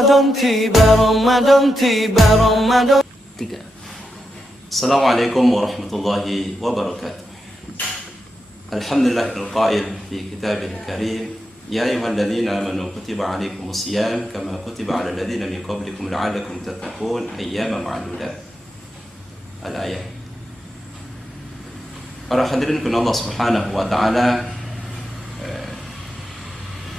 Ramadan tiba, Ramadan tiba, Ramadan. 3. Assalamualaikum warahmatullahi wabarakatuh. Alhamdulillahil qail fi kitabil karim, ya ayyuhalladzina amanu kutiba alaikumus shiyam kama kutiba alal ladzina min qablikum la'allakum tattaqun ayyaman ma'dudat. Al-ayat. Para hadirin kuna Allah Subhanahu wa taala,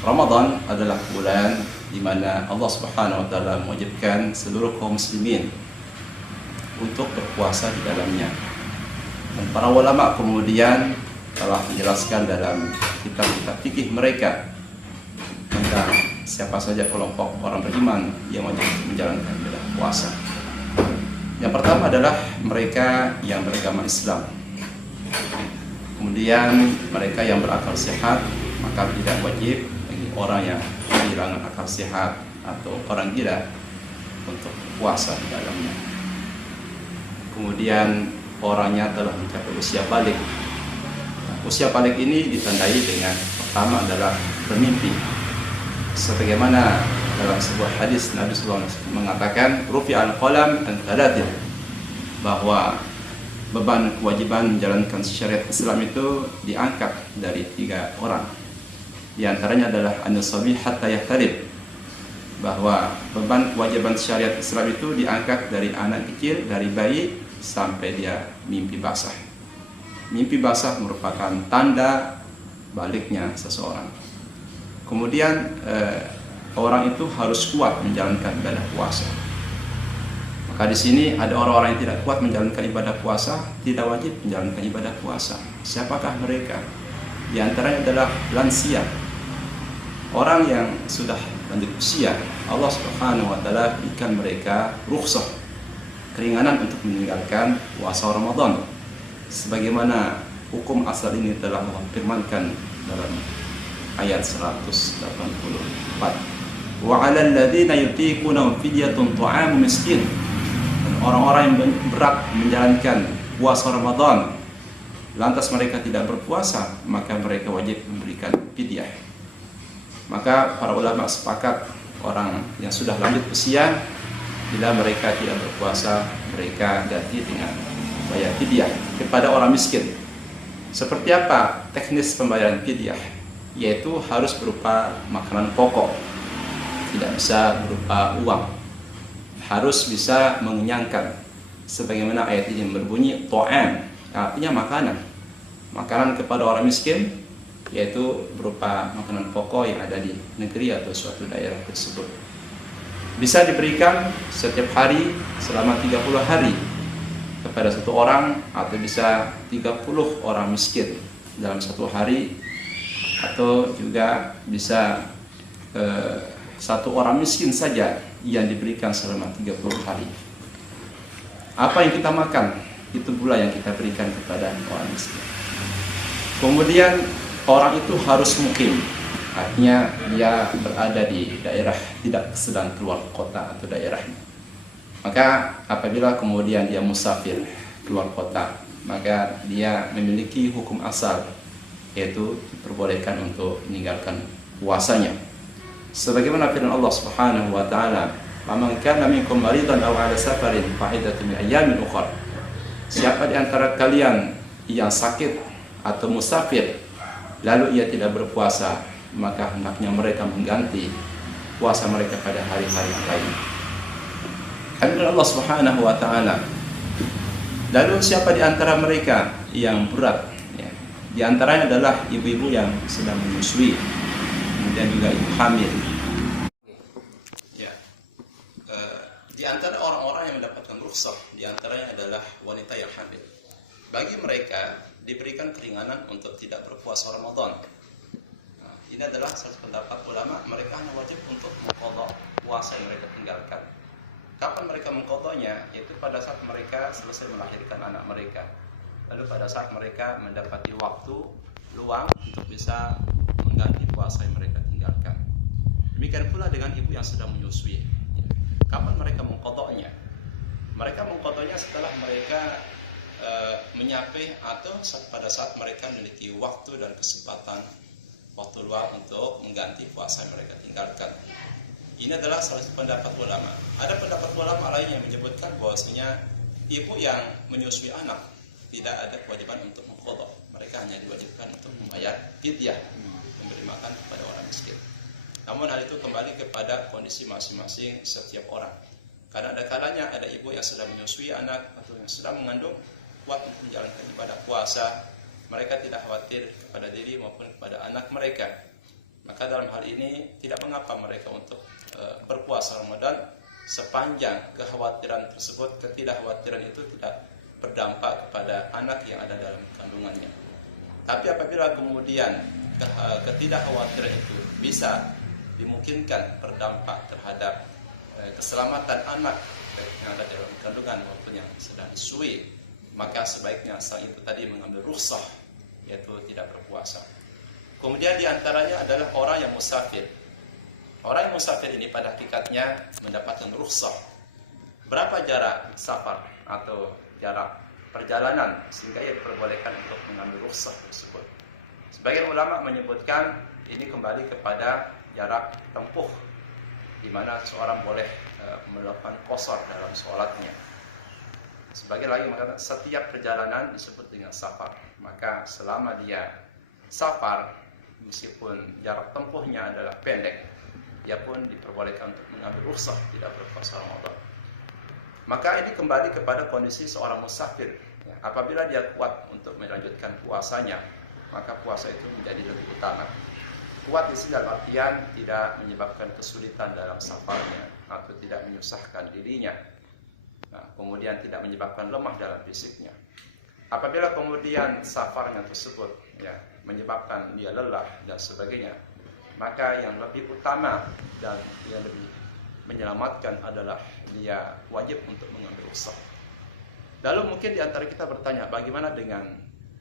Ramadan adalah bulan di mana Allah Subhanahu wa taala mewajibkan seluruh kaum muslimin untuk berpuasa di dalamnya. Dan para ulama kemudian telah menjelaskan dalam kitab-kitab fikih mereka tentang siapa saja kelompok orang beriman yang wajib menjalankan ibadah puasa. Yang pertama adalah mereka yang beragama Islam. Kemudian mereka yang berakal sehat, maka tidak wajib bagi orang yang kehilangan akal sehat atau orang gila untuk puasa di dalamnya. Kemudian orangnya telah mencapai usia balik. Usia balik ini ditandai dengan pertama adalah bermimpi. Sebagaimana dalam sebuah hadis Nabi sallallahu alaihi wasallam mengatakan, rufi'al qalam an thalathin, bahwa beban kewajiban menjalankan syariat Islam itu diangkat dari 3 orang. Di antaranya adalah an-nasabi hatta yahtalib, bahwa beban kewajiban syariat Islam itu diangkat dari anak kecil, dari bayi sampai dia mimpi basah. Mimpi basah merupakan tanda baliknya seseorang. Kemudian orang itu harus kuat menjalankan ibadah puasa. Maka di sini ada orang-orang yang tidak kuat menjalankan ibadah puasa, tidak wajib menjalankan ibadah puasa. Siapakah mereka? Di antaranya adalah lansia. Orang yang sudah lanjut usia, Allah Subhanahu wa taala berikan mereka rukhsah, keringanan untuk meninggalkan puasa Ramadan. Sebagaimana hukum asal ini telah Allah firmankan dalam ayat 184. Wa 'alal ladzina yutiquna fidyatun ta'amu miskin. Dan orang-orang yang berat menjalankan puasa Ramadan, lantas mereka tidak berpuasa, maka mereka wajib memberikan fidyah. Maka para ulama sepakat orang yang sudah lanjut usia, bila mereka tidak berpuasa, mereka ganti dengan bayar fidyah kepada orang miskin. Seperti apa teknis pembayaran fidyah? Yaitu harus berupa makanan pokok, tidak bisa berupa uang, harus bisa mengenyangkan. Sebagaimana ayat ini berbunyi ta'am, artinya makanan kepada orang miskin, yaitu berupa makanan pokok yang ada di negeri atau suatu daerah tersebut. Bisa diberikan setiap hari selama 30 hari kepada satu orang, atau bisa 30 orang miskin dalam satu hari, atau juga bisa satu orang miskin saja yang diberikan selama 30 hari. Apa yang kita makan, itu pula yang kita berikan kepada orang miskin. Kemudian orang itu harus mukim, artinya dia berada di daerah, tidak sedang keluar kota atau daerahnya. Maka apabila kemudian dia musafir keluar kota, maka dia memiliki hukum asal, yaitu diperbolehkan untuk meninggalkan puasanya. Sebagaimana firman Allah Subhanahu wa taala, "Faman kana minkum maridan aw 'ala safarin fa 'iddatun min ayyamin ukhra." Siapa di antara kalian yang sakit atau musafir lalu ia tidak berpuasa, maka hendaknya mereka mengganti puasa mereka pada hari-hari yang lain. Alhamdulillah Allah Subhanahu wa taala. Lalu siapa di antara mereka yang berat? Ya. Di antaranya adalah ibu-ibu yang sedang menyusui, kemudian juga ibu hamil. Ya. Di antara orang-orang yang mendapatkan rukhsah, di antaranya adalah wanita yang hamil. Bagi mereka diberikan keringanan untuk tidak berpuasa Ramadan. Nah, ini adalah satu pendapat ulama, mereka hanya wajib untuk mengqadha puasa yang mereka tinggalkan. Kapan mereka mengqadhanya? Yaitu pada saat mereka selesai melahirkan anak mereka. Lalu pada saat mereka mendapati waktu luang untuk bisa mengganti puasa yang mereka tinggalkan. Demikian pula dengan ibu yang sedang menyusui. Kapan mereka mengqadhanya? Mereka mengqadhanya setelah mereka menyapai atau pada saat mereka memiliki waktu dan kesempatan, waktu luang untuk mengganti puasa yang mereka tinggalkan. Ini adalah salah satu pendapat ulama. Ada pendapat ulama lain yang menyebutkan bahwasanya ibu yang menyusui anak tidak ada kewajiban untuk mengqadha. Mereka hanya diwajibkan untuk membayar fidyah, memberi makan kepada orang miskin. Namun hal itu kembali kepada kondisi masing-masing setiap orang. Karena ada kalanya ada ibu yang sedang menyusui anak atau yang sedang mengandung, kuat untuk menjalankan ibadah puasa. Mereka tidak khawatir kepada diri maupun kepada anak mereka. Maka dalam hal ini tidak mengapa mereka untuk berpuasa Ramadan sepanjang kekhawatiran tersebut, ketidakkhawatiran itu tidak berdampak kepada anak yang ada dalam kandungannya. Tapi apabila kemudian ketidakkhawatiran itu bisa dimungkinkan berdampak terhadap keselamatan anak yang ada dalam kandungan maupun yang sedang disusui, maka sebaiknya sang ibu tadi mengambil rukhsah, yaitu tidak berpuasa. Kemudian diantaranya adalah orang yang musafir. Orang yang musafir ini pada hakikatnya mendapatkan rukhsah. Berapa jarak safar atau jarak perjalanan sehingga ia diperbolehkan untuk mengambil rukhsah tersebut? Sebagian ulama menyebutkan ini kembali kepada jarak tempuh di mana seorang boleh melakukan qasar dalam sholatnya. Sebagian lagi mengatakan setiap perjalanan disebut dengan safar. Maka selama dia safar, meskipun jarak tempuhnya adalah pendek, ia pun diperbolehkan untuk mengambil rukhsah tidak berpuasa Ramadan. Maka ini kembali kepada kondisi seorang musafir. Apabila dia kuat untuk melanjutkan puasanya, maka puasa itu menjadi lebih utama. Kuat di sini dalam artian tidak menyebabkan kesulitan dalam safarnya atau tidak menyusahkan dirinya. Nah, kemudian tidak menyebabkan lemah dalam fisiknya. Apabila kemudian safarnya tersebut menyebabkan dia lelah dan sebagainya, maka yang lebih utama dan yang lebih menyelamatkan adalah dia wajib untuk mengambil rukhsah. Lalu mungkin di antara kita bertanya, bagaimana dengan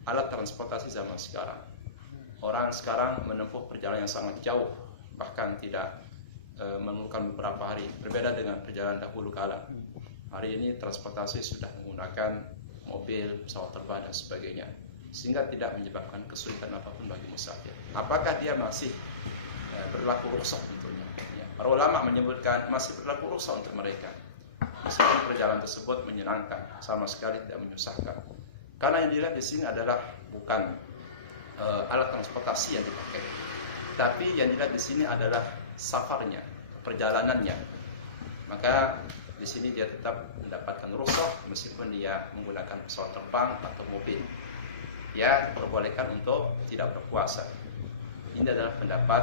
alat transportasi zaman sekarang? Orang sekarang menempuh perjalanan yang sangat jauh, bahkan tidak memerlukan beberapa hari. Berbeda dengan perjalanan dahulu kala. Hari ini transportasi sudah menggunakan mobil, pesawat terbang dan sebagainya, sehingga tidak menyebabkan kesulitan apapun bagi musafir. Apakah dia masih berlaku rukhsah tentunya? Para ulama menyebutkan masih berlaku rukhsah untuk mereka, meskipun perjalanan tersebut menyenangkan, sama sekali tidak menyusahkan. Karena yang dilihat di sini adalah bukan alat transportasi yang dipakai, tapi yang dilihat di sini adalah safarnya, perjalanannya. Maka di sini dia tetap mendapatkan rukhsah meskipun dia menggunakan pesawat terbang atau mobil. Dia diperbolehkan untuk tidak berpuasa. Ini adalah pendapat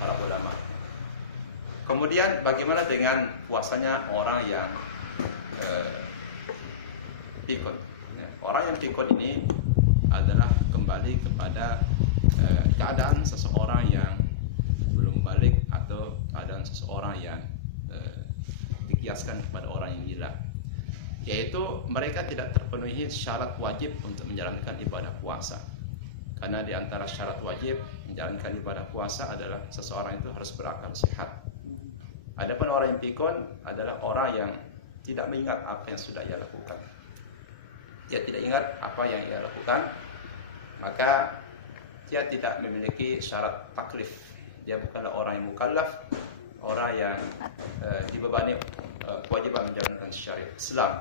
para ulama. Kemudian bagaimana dengan puasanya orang yang pikun? Orang yang pikun ini adalah kembali kepada keadaan seseorang yang belum balik atau keadaan seseorang yang dikiaskan kepada orang yang gila, yaitu mereka tidak terpenuhi syarat wajib untuk menjalankan ibadah puasa. Karena di antara syarat wajib menjalankan ibadah puasa adalah seseorang itu harus berakal sehat. Adapun orang yang pikun adalah orang yang tidak mengingat apa yang sudah ia lakukan. Dia tidak ingat apa yang ia lakukan, maka dia tidak memiliki syarat taklif. Dia bukanlah orang yang mukallaf, orang yang dibebani kewajiban menjalankan syariat Islam.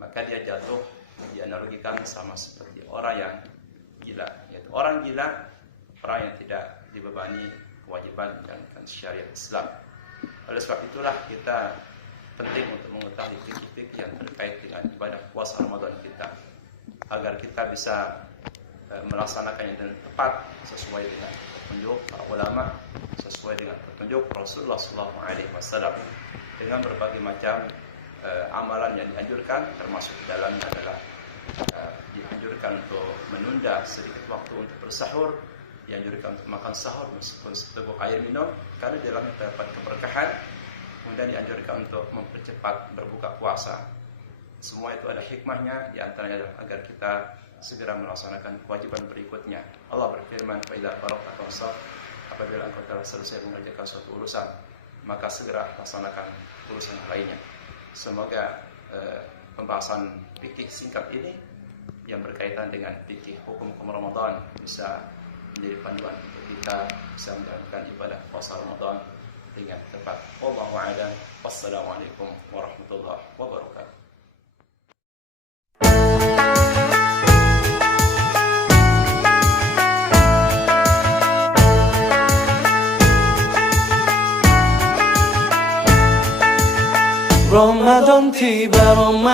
Maka dia jatuh, dianalogikan sama seperti orang yang gila. Yaitu orang gila, orang yang tidak dibebani kewajiban menjalankan syariat Islam. Oleh sebab itulah kita penting untuk mengetahui fikih-fikih yang terkait dengan ibadah puasa Ramadan kita, agar kita bisa melaksanakannya dengan tepat sesuai dengan petunjuk para ulama, sesuai dengan petunjuk Rasulullah SAW, dengan berbagai macam amalan yang dianjurkan, termasuk di dalamnya adalah dianjurkan untuk menunda sedikit waktu untuk bersahur, dianjurkan untuk makan sahur meskipun seteguk air minum karena di dalamnya terdapat keberkahan. Kemudian dianjurkan untuk mempercepat berbuka puasa. Semua itu ada hikmahnya, di antaranya adalah agar kita segera melaksanakan kewajiban berikutnya. Allah berfirman, "Fa'idza faragta fansab." Apabila engkau telah selesai mengerjakan suatu urusan, maka segera laksanakan urusan lainnya. Semoga pembahasan fikih singkat ini yang berkaitan dengan fikih hukum Ramadan bisa menjadi panduan untuk kita bisa menjalankan ibadah puasa Ramadan dengan tepat. Wallahu a'lam. Wassalamualaikum warahmatullahi wabarakatuh. رمضان تیبه رمضان